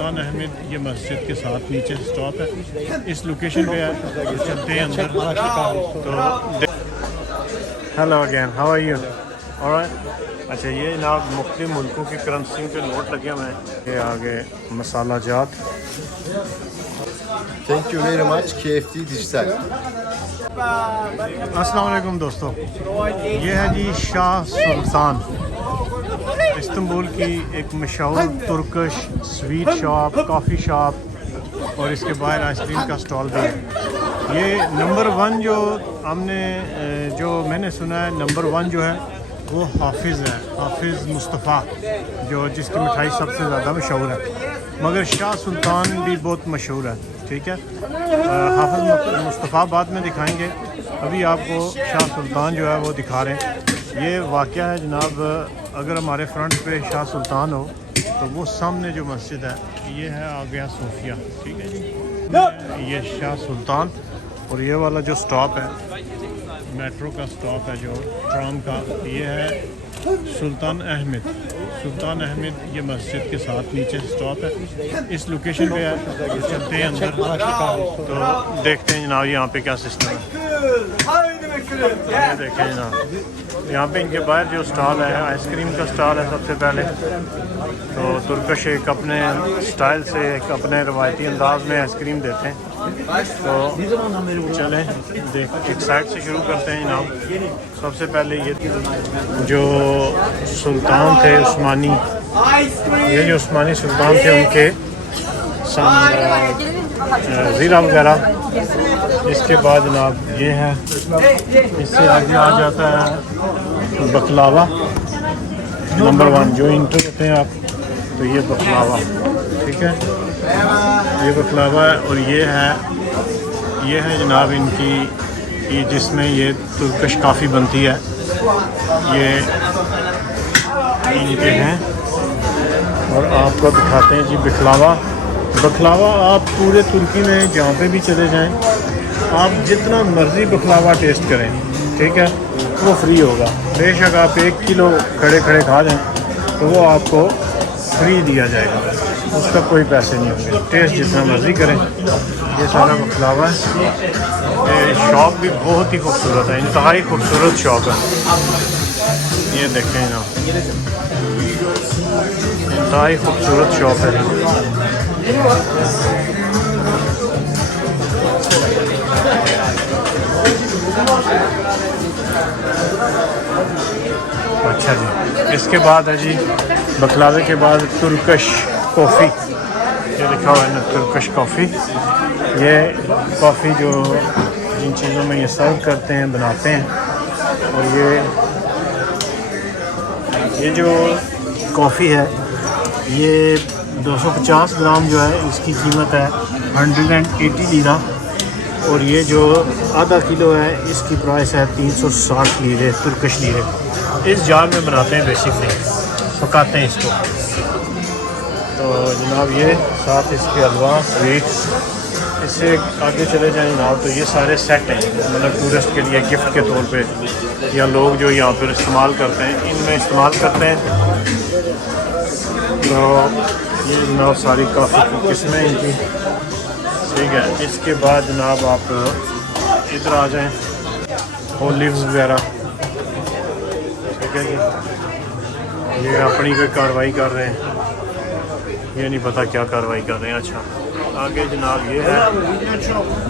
सुल्तान अहमद ये मस्जिद के साथ नीचे स्टॉप है, इस लोकेशन पे है। चलते हैं अंदर। तो hello again, how are you? Alright. अच्छा, ये जनाब मुख्तलिफ मुल्कों की करेंसी के नोट लगे हुए हैं। ये आगे मसाला जात। Thank you very much KFC digital. अस्सलाम वालेकुम दोस्तों, ये है जी शाह सुल्तान इस्तांबुल की एक मशहूर तुर्कश स्वीट शॉप, कॉफ़ी शॉप और इसके बाहर आइसक्रीम का स्टॉल भी है। ये नंबर 1 जो मैंने सुना है, नंबर 1 जो है वो हाफिज़ है, हाफिज़ मुस्तफ़ा, जिसकी मिठाई सबसे ज़्यादा मशहूर है। मगर शाह सुल्तान भी बहुत मशहूर है। ठीक है, हाफिज़ मुस्तफ़ा बाद में दिखाएंगे, अभी आपको शाह सुल्तान जो है वो दिखा रहे हैं। ये वाक़या है जनाब, अगर हमारे फ्रंट पे शाह सुल्तान हो तो वो सामने जो मस्जिद है ये है आ गया सोफिया। ठीक है जी, ये शाह सुल्तान। और ये वाला जो स्टॉप है, मेट्रो का स्टॉप है जो ट्राम का, ये है सुल्तान अहमद। सुल्तान अहमद ये मस्जिद के साथ नीचे स्टॉप है, इस लोकेशन पे है। चलते हैं अंदर तो देखते हैं जनाब यहाँ पे क्या सिस्टम है। ये देखें जनाब, यहाँ पे इनके बाहर जो स्टॉल है, आइसक्रीम का स्टॉल है सबसे पहले। तो तुर्कश एक अपने स्टाइल से, एक अपने रवायती अंदाज में आइसक्रीम देते हैं। तो चलें एक साइड से शुरू करते हैं जनाब। सबसे पहले ये जो सुल्तान थे उस्मानी, ये जो उस्मानी सुल्तान थे उनके ज़ीरा वगैरह। इसके बाद जनाब ये है, इससे आगे आ जाता है बकलावा नंबर 1 जो इंटर होते हैं आप, तो ये बकलावा। ठीक है, ये बकलावा है। और ये है जनाब इनकी, ये जिसमें ये तुर्कश काफ़ी बनती है, ये इनके हैं। और आपको दिखाते हैं जी बकलावा। बकलावा आप पूरे तुर्की में जहाँ पे भी चले जाएं, आप जितना मर्ज़ी बकलावा टेस्ट करें, ठीक है, वो फ्री होगा। बेशक आप 1 किलो खड़े खड़े खा जाएं तो वो आपको फ्री दिया जाएगा, उसका कोई पैसे नहीं होंगे। टेस्ट जितना मर्ज़ी करें। ये सारा बकलावा है। ये शॉप भी बहुत ही खूबसूरत है, इंतहाई खूबसूरत शॉप है। ये देखें ना, इंतहाई खूबसूरत शॉप है। अच्छा जी, इसके बाद है जी बकलावे के बाद तुर्कश कॉफ़ी। ये लिखा हुआ है ना, तुर्कश कॉफ़ी। ये कॉफ़ी जो जिन चीज़ों में ये सर्व करते हैं, बनाते हैं। और ये जो कॉफ़ी है, ये 250 ग्राम जो है इसकी कीमत है 180 लीरा। और ये जो आधा किलो है इसकी प्राइस है 360 लीरे, तुर्कश लीरे। इस जार में बनाते हैं, बेसिकली पकाते हैं इसको। तो जनाब ये साथ इसके हलवा, स्वीट्स। इससे आगे चले जाएं जनाब तो ये सारे सेट हैं, मतलब टूरिस्ट के लिए गिफ्ट के तौर पे, या लोग जो यहाँ पर इस्तेमाल करते हैं, इनमें इस्तेमाल करते हैं। तो ये जनाब सारी काफ़ी किस्में इनकी। ठीक है, इसके बाद जनाब आप इधर आ जाएं, ओलिव्स वगैरह। ठीक है जी, ये अपनी कोई कार्रवाई कर रहे हैं, ये नहीं पता क्या कार्रवाई कर रहे हैं। अच्छा, आगे जनाब ये है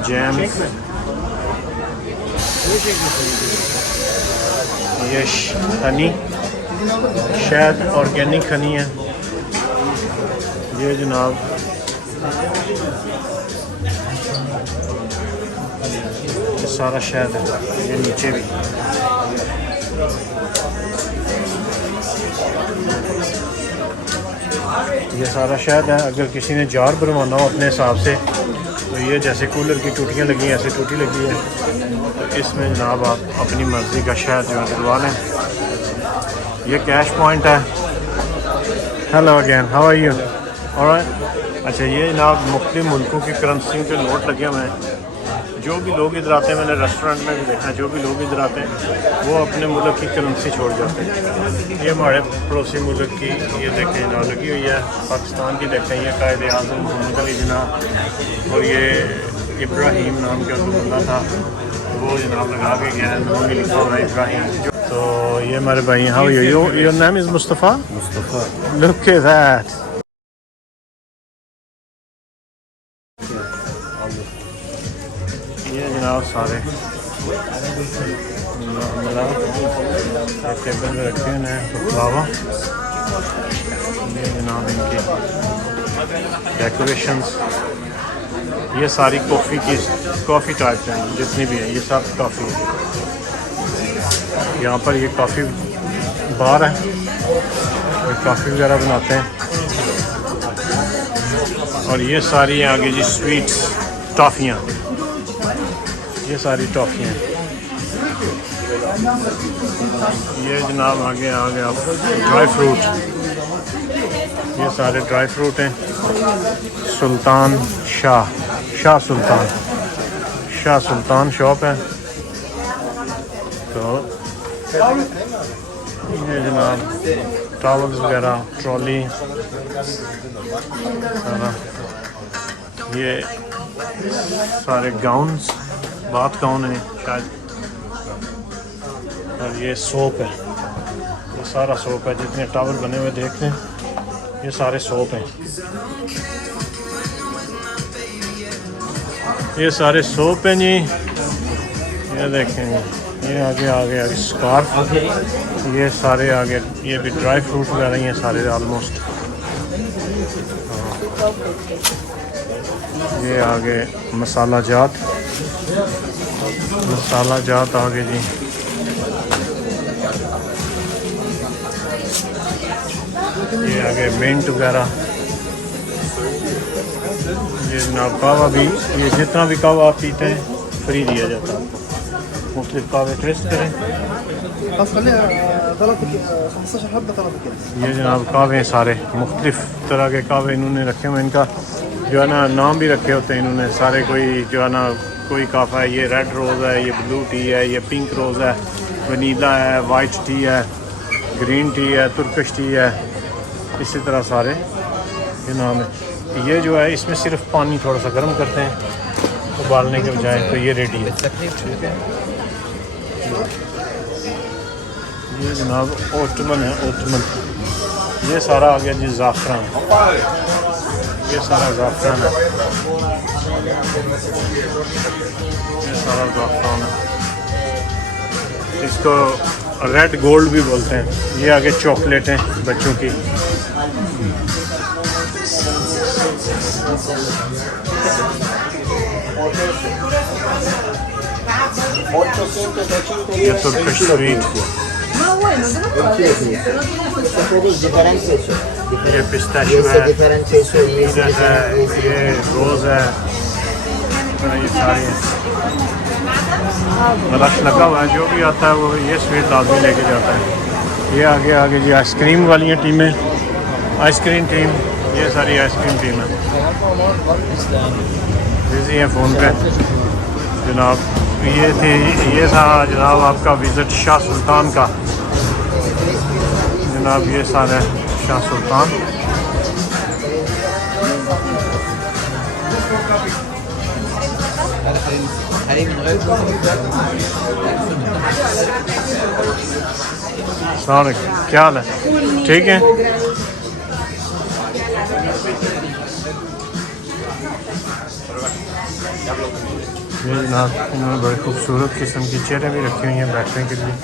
जैम, ये हनी, शहद ऑर्गेनिक हनी है। ये जनाब ये सारा शहद है, ये नीचे भी। ये सारा शहद है। अगर किसी ने जार बनवाना हो अपने हिसाब से, तो ये जैसे कूलर की टूटियाँ लगी हैं, ऐसे टूटी लगी है, तो इसमें जनाब आप अपनी मर्ज़ी का शहद जो है डलवा लें। ये कैश पॉइंट है। Hello again, how are you? Alright. अच्छा, ये जनाब मुख्तलिफ मुल्कों की करेंसियों के नोट लगे हुए हैं। जो भी लोग इधर आते हैं, मैंने रेस्टोरेंट में भी देखा है, जो भी लोग इधर आते हैं वो अपने मुल्क की करेंसी छोड़ जाते हैं। ये हमारे पड़ोसी मुल्क की ये देखें ना लगी हुई है, पाकिस्तान की देखें, ये कायदे आज़म मोहम्मद अली जनाब और ये इब्राहिम नाम का जो बंदा था वो जनाब लगा के गया है, नाम भी लिखा हुआ है इब्राहिम। तो ये हमारे भाई, how are you? Your name is Mustafa? Mustafa. Look at that. ये जनाब सारे टेबल पे रखे हुए हैं बाबा। ये जनाब इनकी डेकोरेशंस, ये सारी कॉफ़ी टाइप हैं जितनी भी हैं, ये सब कॉफ़ी है। यहाँ पर ये कॉफ़ी बार है, ये कॉफ़ी वगैरह बनाते हैं। और ये सारी आगे जी स्वीट्स, टॉफ़ियाँ, ये सारी टॉफ़ियाँ। ये जनाब आगे आ गया ड्राई फ्रूट, ये सारे ड्राई फ्रूट हैं। सुल्तान शाह सुल्तान शॉप है। तो ये जनाब टॉवल्स वगैरह, ट्रॉली सारा, ये सारे गाउन्स, बाथ गाउन है शायद। और ये सोप है, ये सारा सोप है, जितने टावल बने हुए देख लें ये सारे सोप हैं। ये सारे सोप हैं जी। ये देखेंगे, ये आगे स्कार्फ, ये सारे आगे, ये भी ड्राई फ्रूट वगैरह ये सारे ऑलमोस्ट। ये आगे मसाला जात आगे जी। ये आगे मिंट वगैरह। ये जनाब कहवा भी, ये जितना भी कहवा आप पीते हैं फ्री दिया जाता है आपको। मुख्तलिफ कहवे टेस्ट करें। ये जनाब कहवे सारे मुख्तलिफ तरह के कहवे इन्होंने रखे हुए, इनका जो है ना नाम भी रखे होते हैं इन्होंने सारे। कोई जो है ना कोई काफ़ा है, ये रेड रोज़ है, ये ब्लू टी है, ये पिंक रोज़ है, वनीला है, वाइट टी है, ग्रीन टी है, तुर्किश टी है, इसी तरह सारे ये नाम है। ये जो है इसमें सिर्फ पानी थोड़ा सा गर्म करते हैं उबालने के बजाय, तो ये रेडी है। ये जनाब ओटमन है, ओटमन। ये सारा आ गया जी ज़ाफ़रान, ये सारा ज़ाफ़रान है, ये सारा ज़ाफ़रान है। इसको रेड गोल्ड भी बोलते हैं। ये आगे चॉकलेट हैं बच्चों की। ये तुर्किश स्वीट, ये पिस्ताशियो है, मीनट है, ये रोज़ है, ये सारी रश लगा हुआ है। जो भी आता है वो ये स्वीट आदमी लेके जाता है। ये आगे जी आइसक्रीम वाली हैं टीमें, आइसक्रीम टीम, ये सारी आइसक्रीम टीम है। बिजी है फ़ोन पे जनाब। ये था जनाब आपका विज़िट शाह सुल्तान का। जनाब ये सारा शाह सुल्तान। सलाम, क्या हाल है? ठीक है। ये जनाब इन्होंने बड़ी खूबसूरत किस्म की चेयरें भी रखी हुई हैं बैठने के लिए।